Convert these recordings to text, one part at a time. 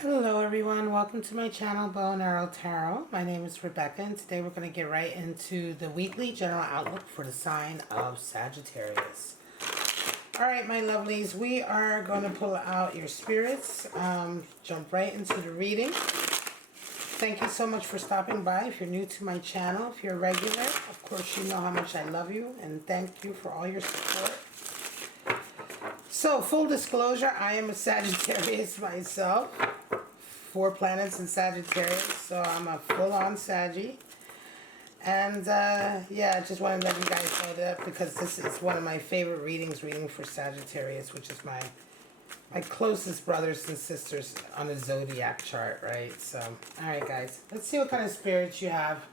Hello everyone, welcome to my channel, Bow and Arrow Tarot. My name is Rebecca and today we're going to get right into the weekly general outlook for the sign of Sagittarius. Alright my lovelies, we are going to pull out your spirits, jump right into the reading. Thank you so much for stopping by. If you're new to my channel, if you're a regular, of course you know how much I love you and thank you for all your support. So, full disclosure, I am a Sagittarius myself. 4 planets in Sagittarius, so I'm a full-on Saggy. And, yeah, I just wanted to let you guys know that because this is one of my favorite reading for Sagittarius, which is my closest brothers and sisters on the zodiac chart, right? So, alright guys, let's see what kind of spirits you have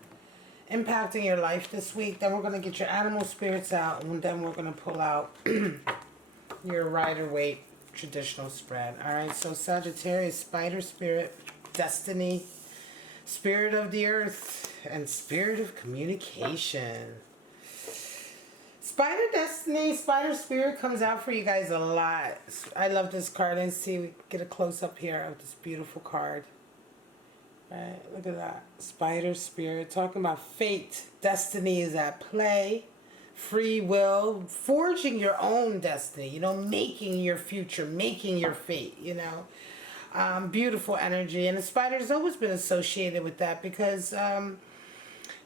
impacting your life this week. Then we're going to get your animal spirits out, and then we're going to pull out your Rider-Waite traditional spread. Alright, so Sagittarius, spider spirit, destiny, spirit of the earth, and spirit of communication. Spider destiny, spider spirit comes out for you guys a lot. I love this card. Let's see, we get a close-up here of this beautiful card. Right, look at that. Spider spirit, talking about fate. Destiny is at play. Free will, forging your own destiny, you know, making your future, making your fate, you know. Beautiful energy. And the spider has always been associated with that because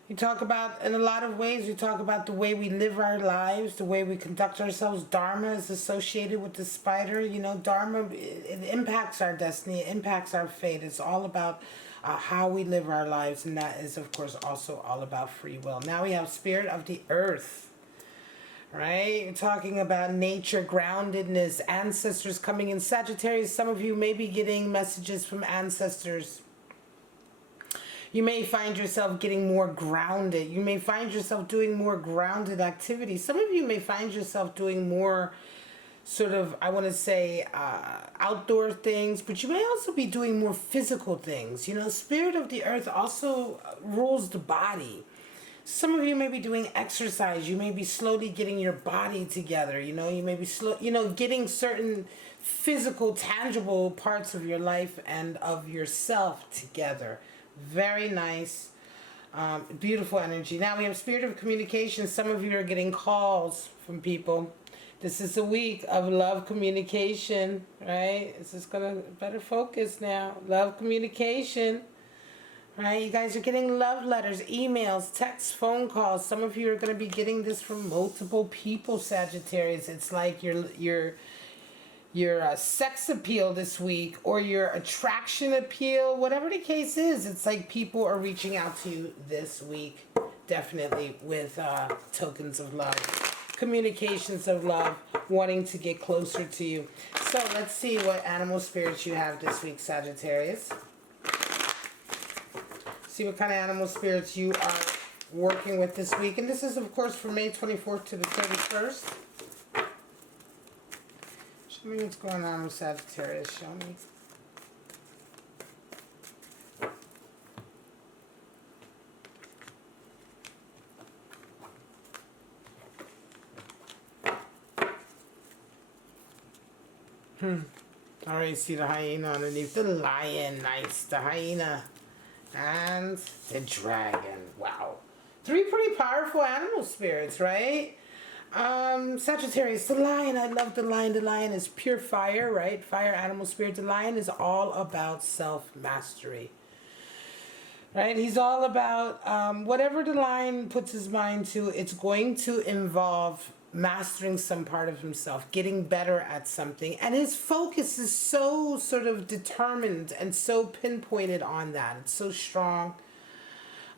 you talk about, in a lot of ways, we talk about the way we live our lives, the way we conduct ourselves. Dharma is associated with the spider. You know, Dharma, it impacts our destiny, it impacts our fate. It's all about how we live our lives, and that is, of course, also all about free will. Now we have spirit of the earth. Right? You're talking about nature, groundedness, ancestors coming in. Sagittarius, some of you may be getting messages from ancestors. You may find yourself getting more grounded. You may find yourself doing more grounded activities. Some of you may find yourself doing more sort of, I want to say, outdoor things, but you may also be doing more physical things. You know, spirit of the earth also rules the body. Some of you may be doing exercise. You may be slowly getting your body together. You know, you may be getting certain physical, tangible parts of your life and of yourself together. Very nice. Beautiful energy. Now we have spirit of communication. Some of you are getting calls from people. This is a week of love communication, right? This is going to better focus now. Love communication. Right, you guys are getting love letters, emails, texts, phone calls. Some of you are going to be getting this from multiple people, Sagittarius. It's like your sex appeal this week or your attraction appeal, whatever the case is. It's like people are reaching out to you this week, definitely with tokens of love, communications of love, wanting to get closer to you. So let's see what animal spirits you have this week, Sagittarius. See what kind of animal spirits you are working with this week. And this is, of course, from May 24th to the 31st. Show me what's going on with Sagittarius. Show me. Alright, see the hyena underneath. The lion. Nice. The hyena. And the dragon. Wow. 3 pretty powerful animal spirits, right? Sagittarius, the lion. I love the lion. The lion is pure fire, right? Fire animal spirit. The lion is all about self-mastery. Right? He's all about whatever the lion puts his mind to, it's going to involve mastering some part of himself, getting better at something. And his focus is so sort of determined and so pinpointed on that. It's so strong.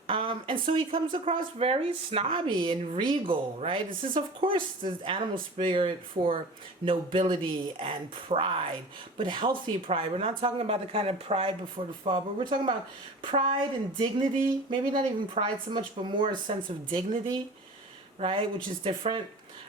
And so he comes across very snobby and regal, right? This is, of course, the animal spirit for nobility and pride, but healthy pride. We're not talking about the kind of pride before the fall, but we're talking about pride and dignity. Maybe not even pride so much, but more a sense of dignity, right? Which is different.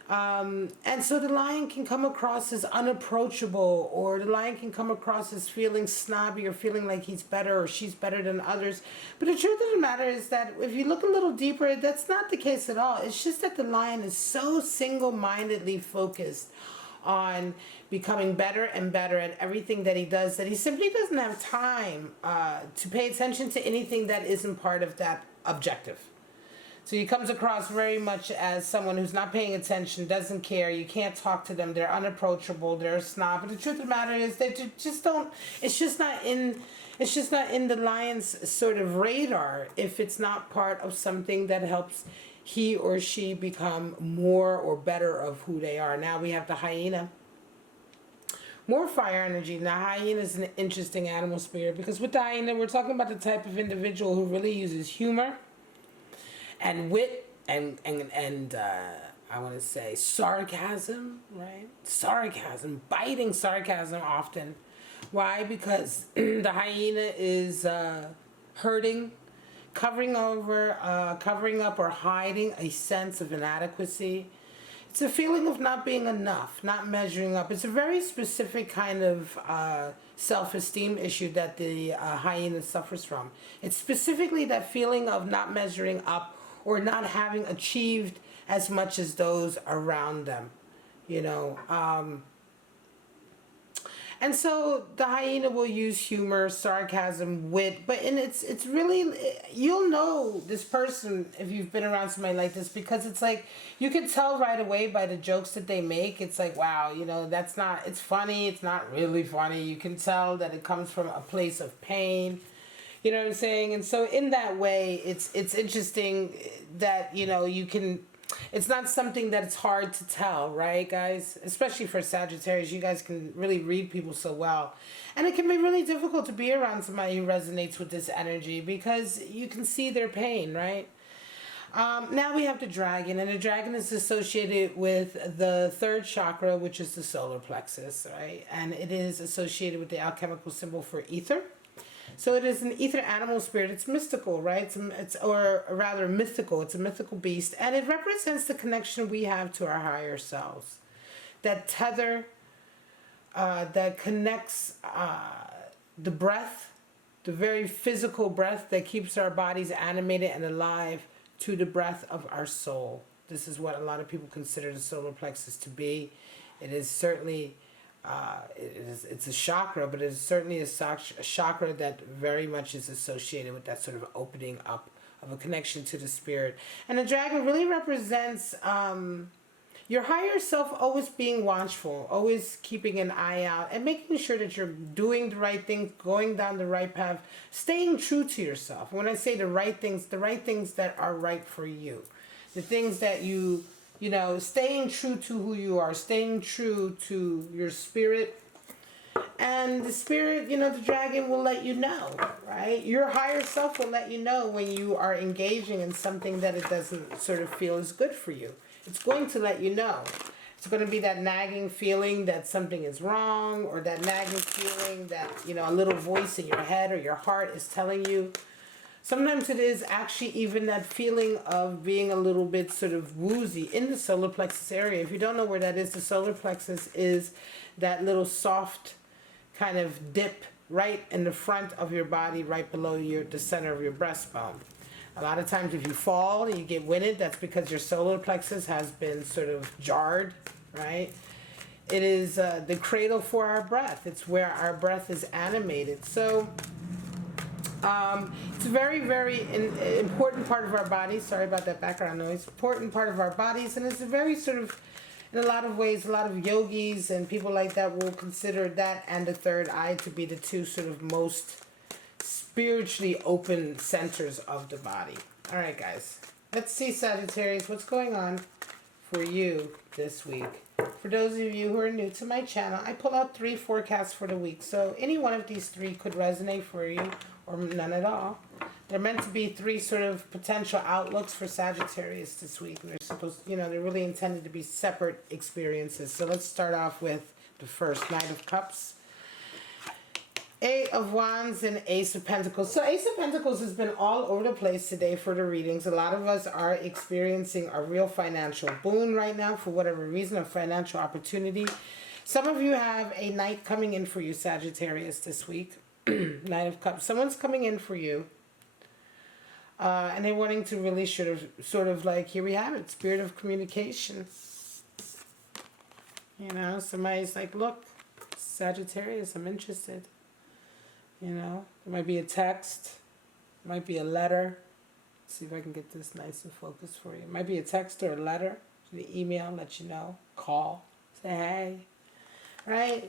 And so the lion can come across as unapproachable, or the lion can come across as feeling snobby or feeling like he's better or she's better than others. But the truth of the matter is that if you look a little deeper, that's not the case at all. It's just that the lion is so single-mindedly focused on becoming better and better at everything that he does, that he simply doesn't have time to pay attention to anything that isn't part of that objective. So he comes across very much as someone who's not paying attention, doesn't care. You can't talk to them. They're unapproachable. They're a snob. But the truth of the matter is they just don't. It's just not in. It's just not in the lion's sort of radar if it's not part of something that helps he or she become more or better of who they are. Now we have the hyena. More fire energy. Now, hyena is an interesting animal spirit because with the hyena, we're talking about the type of individual who really uses humor and wit and I want to say sarcasm, right? Sarcasm, biting sarcasm often. Why? Because the hyena is hurting, covering up or hiding a sense of inadequacy. It's a feeling of not being enough, not measuring up. It's a very specific kind of self-esteem issue that the hyena suffers from. It's specifically that feeling of not measuring up or not having achieved as much as those around them, you know. And so the hyena will use humor, sarcasm, wit, it's really, you'll know this person if you've been around somebody like this, because it's like, you can tell right away by the jokes that they make. It's like, wow, you know, it's funny, it's not really funny. You can tell that it comes from a place of pain. You know what I'm saying? And so in that way, it's interesting that, you know, it's not something that it's hard to tell, right, guys? Especially for Sagittarius, you guys can really read people so well. And it can be really difficult to be around somebody who resonates with this energy because you can see their pain, right? Now we have the dragon, and the dragon is associated with the third chakra, which is the solar plexus, right? And it is associated with the alchemical symbol for ether. So it is an ether animal spirit. It's mystical, right? Or rather mythical. It's a mythical beast. And it represents the connection we have to our higher selves. That tether that connects the breath, the very physical breath that keeps our bodies animated and alive, to the breath of our soul. This is what a lot of people consider the solar plexus to be. It is certainly... it's a chakra, but it's certainly a chakra that very much is associated with that sort of opening up of a connection to the spirit. And the dragon really represents your higher self always being watchful, always keeping an eye out and making sure that you're doing the right things, going down the right path, staying true to yourself. When I say the right things that are right for you, the things that you know, staying true to who you are, staying true to your spirit. And the spirit, you know, the dragon will let you know, right? Your higher self will let you know when you are engaging in something that it doesn't sort of feel is good for you. It's going to let you know. It's going to be that nagging feeling that something is wrong, or that nagging feeling that, you know, a little voice in your head or your heart is telling you. Sometimes it is actually even that feeling of being a little bit sort of woozy in the solar plexus area. If you don't know where that is, the solar plexus is that little soft kind of dip right in the front of your body, right below the center of your breastbone. A lot of times if you fall and you get winded, that's because your solar plexus has been sort of jarred, right? It is the cradle for our breath. It's where our breath is animated. So... it's a very, very important part of our bodies. Sorry about that background noise. Important part of our bodies, and it's a very sort of, in a lot of ways, a lot of yogis and people like that will consider that and the third eye to be the two sort of most spiritually open centers of the body. All right, guys. Let's see, Sagittarius, what's going on for you this week. For those of you who are new to my channel, I pull out 3 forecasts for the week. So any one of these 3 could resonate for you, or none at all. They're meant to be 3 sort of potential outlooks for Sagittarius this week. They're supposed, you know, they're really intended to be separate experiences. So let's start off with the first, Knight of Cups, 8 of Wands, and Ace of Pentacles. So Ace of Pentacles has been all over the place today for the readings. A lot of us are experiencing a real financial boon right now for whatever reason, a financial opportunity. Some of you have a knight coming in for you, Sagittarius, this week. Knight of Cups. Someone's coming in for you. And they're wanting to really sort of like, here we have it, spirit of communication. You know, somebody's like, look, Sagittarius, I'm interested. You know, there might be a text, might be a letter. Let's see if I can get this nice and focused for you. It might be a text or a letter, the email, let you know, call, say hey, right?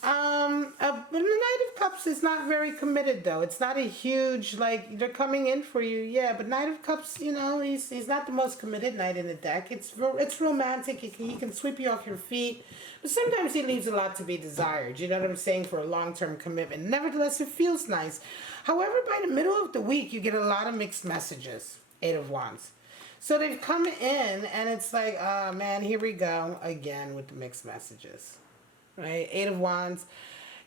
But the Knight of Cups is not very committed though. It's not a huge, like, they're coming in for you, yeah. But Knight of Cups, you know, he's not the most committed knight in the deck. It's romantic. He can sweep you off your feet, but sometimes he leaves a lot to be desired. You know what I'm saying? For a long-term commitment. Nevertheless, it feels nice. However, by the middle of the week, you get a lot of mixed messages. Eight of Wands. So they've come in, and it's like, oh man, here we go again with the mixed messages. Right? Eight of Wands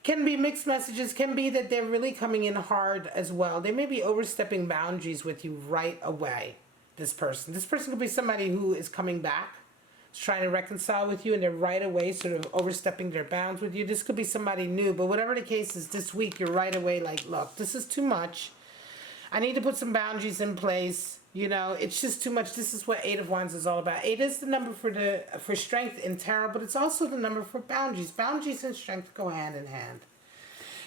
can be mixed messages, can be that they're really coming in hard as well. They may be overstepping boundaries with you right away, this person. This person could be somebody who is coming back, is trying to reconcile with you, and they're right away sort of overstepping their bounds with you. This could be somebody new, but whatever the case is, this week you're right away like, look, this is too much. I need to put some boundaries in place. You know, it's just too much. This is what Eight of Wands is all about. Eight is the number for strength in tarot, but it's also the number for boundaries. Boundaries and strength go hand in hand.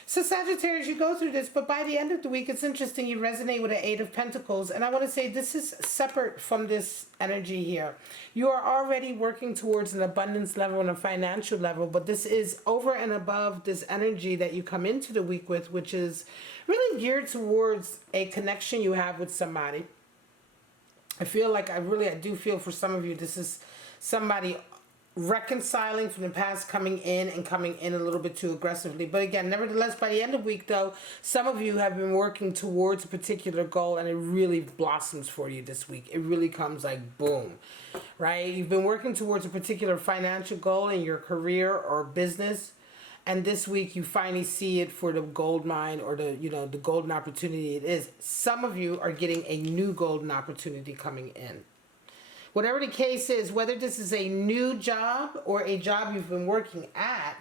So Sagittarius, you go through this, but by the end of the week, it's interesting. You resonate with the Eight of Pentacles. And I want to say this is separate from this energy here. You are already working towards an abundance level and a financial level, but this is over and above this energy that you come into the week with, which is really geared towards a connection you have with somebody. I feel like I do feel for some of you, this is somebody reconciling from the past, coming in a little bit too aggressively. But again, nevertheless, by the end of the week though, some of you have been working towards a particular goal, and it really blossoms for you this week. It really comes like boom, right? You've been working towards a particular financial goal in your career or business, and this week you finally see it for the gold mine, or the, you know, the golden opportunity it is. Some of you are getting a new golden opportunity coming in. Whatever the case is, whether this is a new job or a job you've been working at,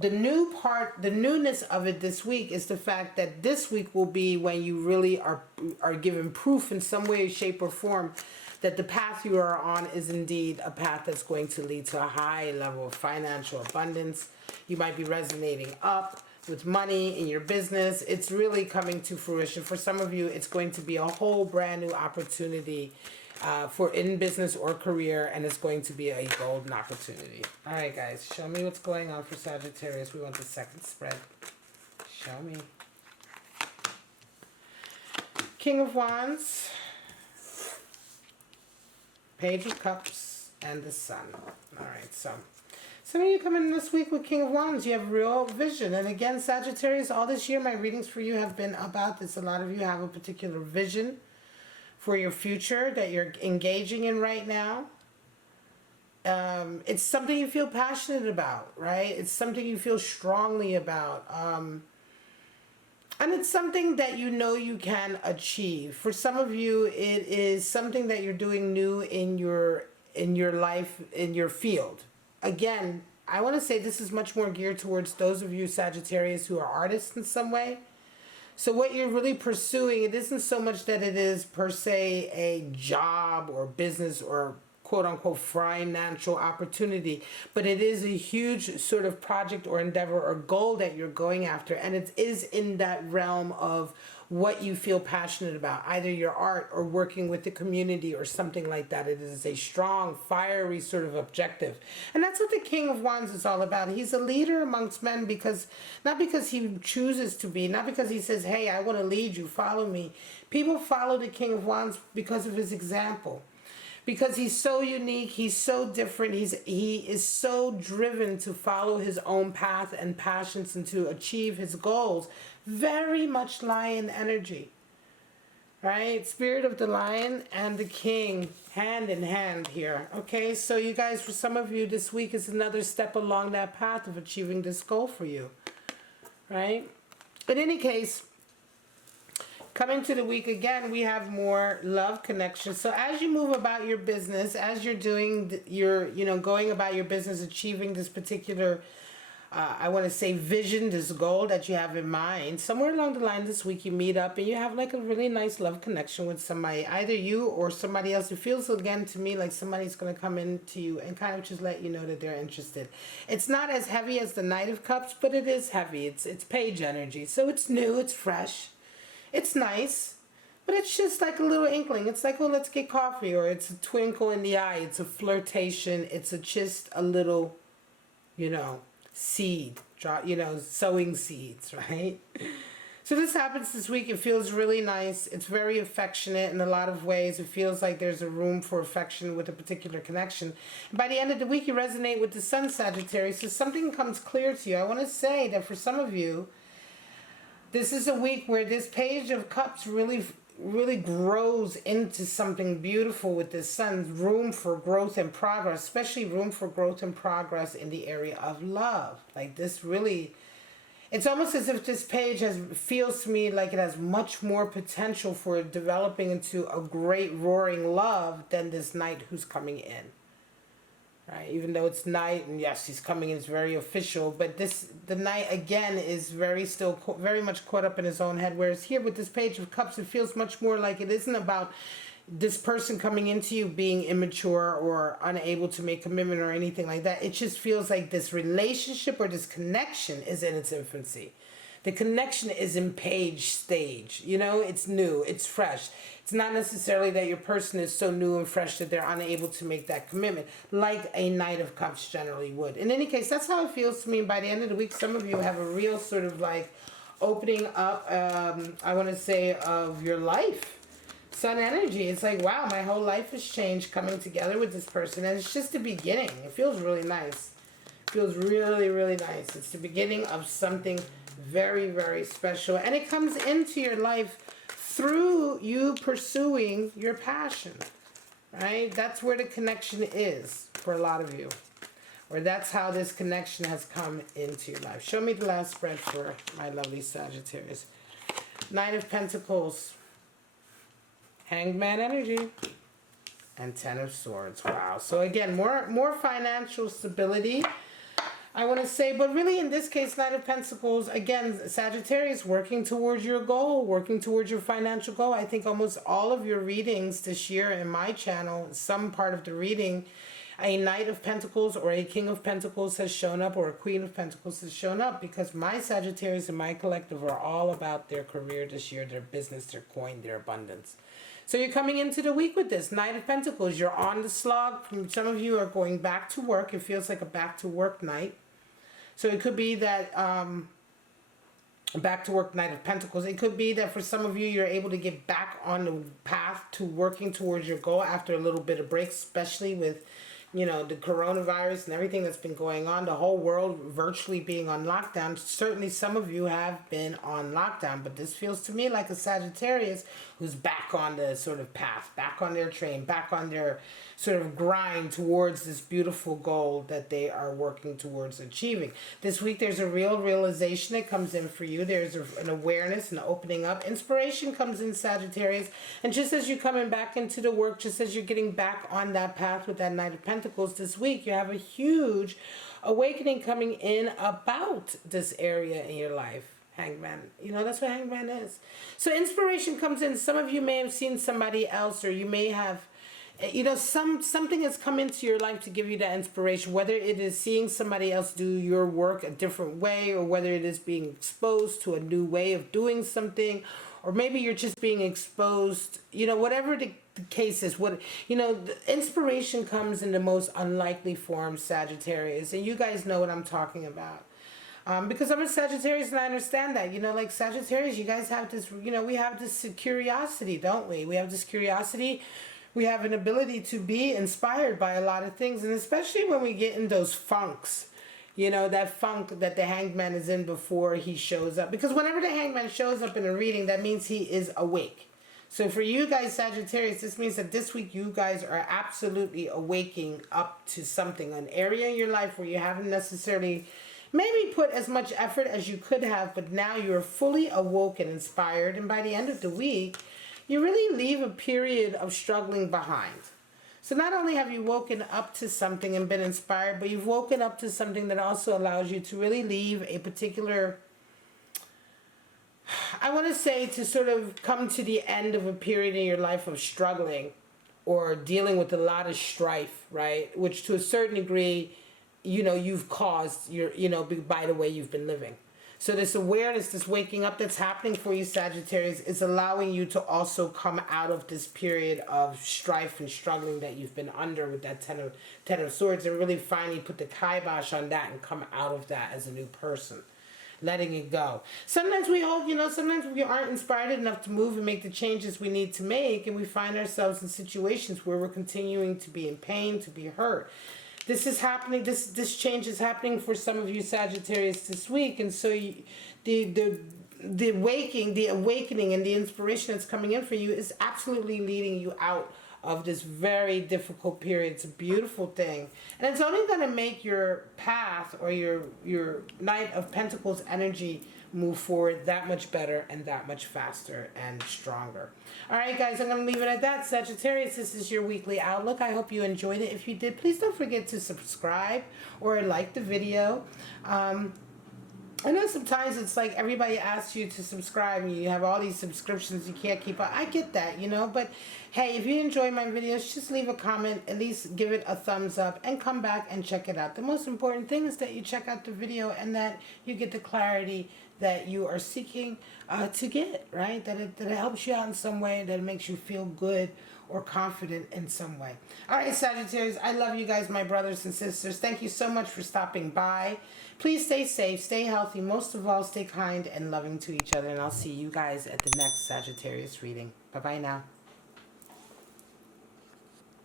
the newness of it this week is the fact that this week will be when you really are given proof in some way, shape, or form that the path you are on is indeed a path that's going to lead to a high level of financial abundance. You might be resonating up with money in your business. It's really coming to fruition. For some of you, it's going to be a whole brand new opportunity for in business or career, and it's going to be a golden opportunity. All right, guys, show me what's going on for Sagittarius. We want the second spread. Show me. King of Wands, Page of Cups, and the Sun. All right, so some of you come in this week with King of Wands. You have real vision. And again, Sagittarius, all this year, my readings for you have been about this. A lot of you have a particular vision for your future that you're engaging in right now. It's something you feel passionate about, right? It's something you feel strongly about. And it's something that you know you can achieve. For some of you, it is something that you're doing new in your life, in your field. Again, I want to say this is much more geared towards those of you Sagittarius who are artists in some way. So what you're really pursuing, it isn't so much that it is per se a job or business or quote unquote financial opportunity, but it is a huge sort of project or endeavor or goal that you're going after. And it is in that realm of what you feel passionate about, either your art or working with the community or something like that. It is a strong, fiery sort of objective. And that's what the King of Wands is all about. He's a leader amongst men not because he chooses to be, not because he says, hey, I want to lead you, follow me. People follow the King of Wands because of his example. Because he's so unique, he's so different, he is so driven to follow his own path and passions and to achieve his goals. Very much lion energy, right? Spirit of the lion and the king, hand in hand here. Okay, so you guys, for some of you, this week is another step along that path of achieving this goal for you, right? In any case, coming to the week again, we have more love connection. So as you move about your business, as you're doing going about your business, achieving this particular I want to say vision, this goal that you have in mind. Somewhere along the line this week you meet up and you have like a really nice love connection with somebody, either you or somebody else. It feels again to me like somebody's going to come into you and kind of just let you know that they're interested. It's not as heavy as the Knight of Cups, but it is heavy. It's page energy. So it's new, it's fresh, it's nice. But it's just like a little inkling. It's like, well, let's get coffee, or it's a twinkle in the eye. It's a flirtation. It's just a little, seed, sowing seeds, right? So this happens this week. It feels really nice. It's very affectionate in a lot of ways. It feels like there's a room for affection with a particular connection. And by the end of the week, you resonate with the Sun, Sagittarius. So something comes clear to you. I want to say that for some of you, this is a week where this Page of Cups really grows into something beautiful with the Sun. Room for growth and progress, especially room for growth and progress in the area of love. Like this really, it's almost as if this page feels to me like it has much more potential for developing into a great roaring love than this Knight who's coming in. Right? Even though it's Knight, and yes, he's coming in, it's very official, but the Knight again is very much caught up in his own head, whereas here with this Page of Cups, it feels much more like it isn't about this person coming into you being immature or unable to make commitment or anything like that. It just feels like this relationship or this connection is in its infancy. The connection is in page stage. It's new, it's fresh. It's not necessarily that your person is so new and fresh that they're unable to make that commitment, like a Knight of Cups generally would. In any case, that's how it feels to me. By the end of the week, some of you have a real sort of like opening up, I want to say, of your life. Sun energy. It's like, wow, my whole life has changed coming together with this person. And it's just the beginning. It feels really nice. It feels really, really nice. It's the beginning of something very, very special. And it comes into your life through you pursuing your passion, right? That's where the connection is for a lot of you. Or that's how this connection has come into your life. Show me the last spread for my lovely Sagittarius. Nine of Pentacles. Hangman energy. And Ten of Swords. Wow. So again, more financial stability, I want to say, but really in this case, Knight of Pentacles, again, Sagittarius, working towards your goal, working towards your financial goal. I think almost all of your readings this year in my channel, some part of the reading, a Knight of Pentacles or a King of Pentacles has shown up, or a Queen of Pentacles has shown up, because my Sagittarius and my collective are all about their career this year, their business, their coin, their abundance. So you're coming into the week with this Knight of Pentacles. You're on the slog. Some of you are going back to work. It feels like a back to work night. So it could be that back to work Knight of Pentacles. It could be that for some of you, you're able to get back on the path to working towards your goal after a little bit of break, especially with, the coronavirus and everything that's been going on, the whole world virtually being on lockdown. Certainly some of you have been on lockdown, but this feels to me like a Sagittarius who's back on the sort of path, back on their train, back on their sort of grind towards this beautiful goal that they are working towards achieving. This week there's a real realization that comes in for you. There's an awareness, an opening up. Inspiration comes in, Sagittarius. And just as you're coming back into the work, just as you're getting back on that path with that Knight of Pentacles this week, you have a huge awakening coming in about this area in your life. Hangman. That's what Hangman is. So inspiration comes in. Some of you may have seen somebody else, or you may have something has come into your life to give you that inspiration, whether it is seeing somebody else do your work a different way, or whether it is being exposed to a new way of doing something, or maybe you're just being exposed, whatever the case is. The inspiration comes in the most unlikely form, Sagittarius, and you guys know what I'm talking about. Because I'm a Sagittarius and I understand that, like Sagittarius, you guys have this, we have this curiosity, don't we? We have this curiosity. We have an ability to be inspired by a lot of things, and especially when we get in those funks, that funk that the Hangman is in before he shows up. Because whenever the Hangman shows up in a reading, that means he is awake. So for you guys, Sagittarius, this means that this week you guys are absolutely awaking up to something, an area in your life where you haven't necessarily maybe put as much effort as you could have, but now you're fully awoke and inspired, and by the end of the week, you really leave a period of struggling behind. So not only have you woken up to something and been inspired, but you've woken up to something that also allows you to really leave a particular, I want to say, to sort of come to the end of a period in your life of struggling or dealing with a lot of strife, right? Which to a certain degree, you've caused by the way you've been living. So this awareness, this waking up that's happening for you, Sagittarius, is allowing you to also come out of this period of strife and struggling that you've been under with that Ten of Swords, and really finally put the kibosh on that and come out of that as a new person. Letting it go. Sometimes we hope, sometimes we aren't inspired enough to move and make the changes we need to make, and we find ourselves in situations where we're continuing to be in pain, to be hurt. This is happening. This change is happening for some of you Sagittarius this week, and so the awakening, and the inspiration that's coming in for you is absolutely leading you out of this very difficult period. It's a beautiful thing, and it's only going to make your path or your Knight of Pentacles energy move forward that much better and that much faster and stronger. All right, guys, I'm going to leave it at that. Sagittarius, this is your weekly outlook. I hope you enjoyed it. If you did, please don't forget to subscribe or like the video. I know sometimes it's like everybody asks you to subscribe and you have all these subscriptions you can't keep up. I get that, but hey, if you enjoy my videos, just leave a comment, at least give it a thumbs up, and come back and check it out. The most important thing is that you check out the video and that you get the clarity that you are seeking to get, right? That it helps you out in some way, that it makes you feel good or confident in some way. All right, Sagittarius, I love you guys, my brothers and sisters. Thank you so much for stopping by. Please stay safe, stay healthy, most of all, stay kind and loving to each other, and I'll see you guys at the next Sagittarius reading. Bye-bye now.